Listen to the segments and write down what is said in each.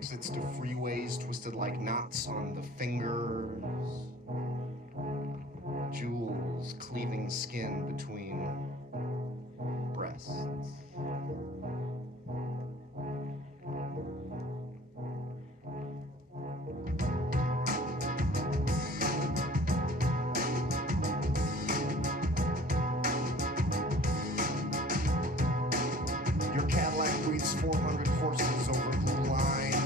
exits to freeways twisted like knots on the fingers. Jewels cleaving skin between breasts. Your Cadillac breathes 400 horses over blue lines.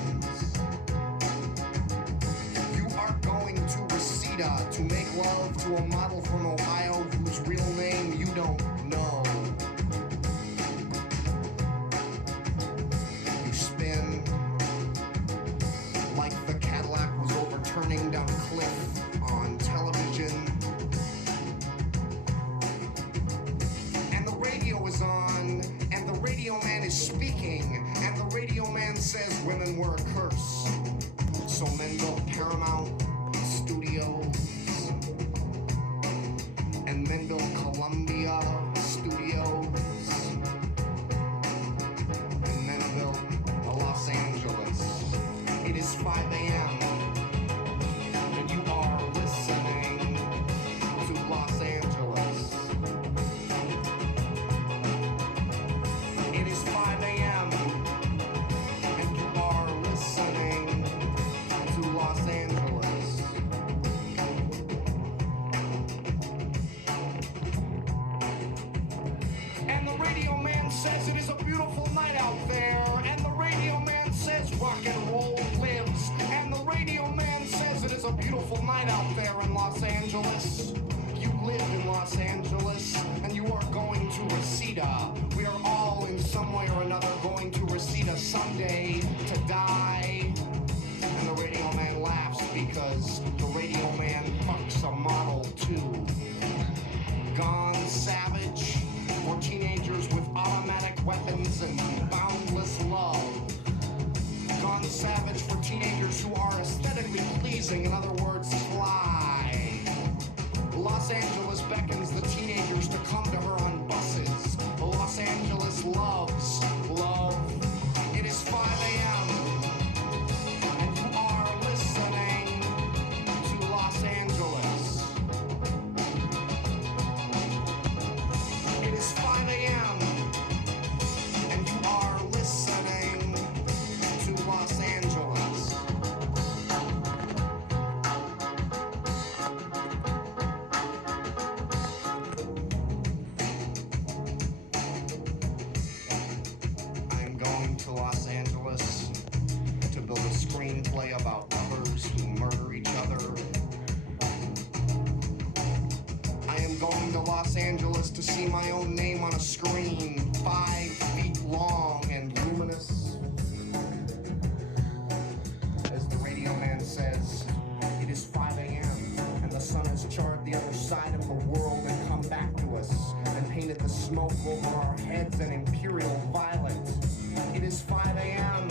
You are going to Reseda to make love to a model from Ohio whose real name you don't know. You spin like the Cadillac was overturning down a cliff on television. And the radio is on, and the radio man is speaking, and the radio man says women were a curse. So men built Paramount Studios, and men built Columbia Studios, and men built Los Angeles. It is 5 a.m. and you are listening to Los Angeles. It is 5 a.m. and you are listening to Los Angeles. And the radio man says it is a beautiful night out there. And the radio man says rock and roll lives. And the radio man says it is a beautiful night out there in Los Angeles. You live in Los Angeles, and you are going to Reseda. We are all in some way or another going to Reseda someday to die. And the radio man laughs because the radio man fucks a model too. Gone savage for teenagers with automatic weapons and boundless love. Gone savage for teenagers who are aesthetically pleasing, in other words, fly. Los Angeles beckons the teenagers to come to her on buses. Los Angeles loves love. It is 5 a.m. and you are listening to Los Angeles. It is 5 a.m. and you are listening to Los Angeles. I'm going to Los Angeles to build a screenplay about lovers who murder each other. I am going to Los Angeles to see my own name on a screen, 5 feet long and luminous. As the radio man says, it is 5 a.m. and the sun has charred the other side of the world and come back to us and painted the smoke over our heads an imperial violet. It is 5 a.m.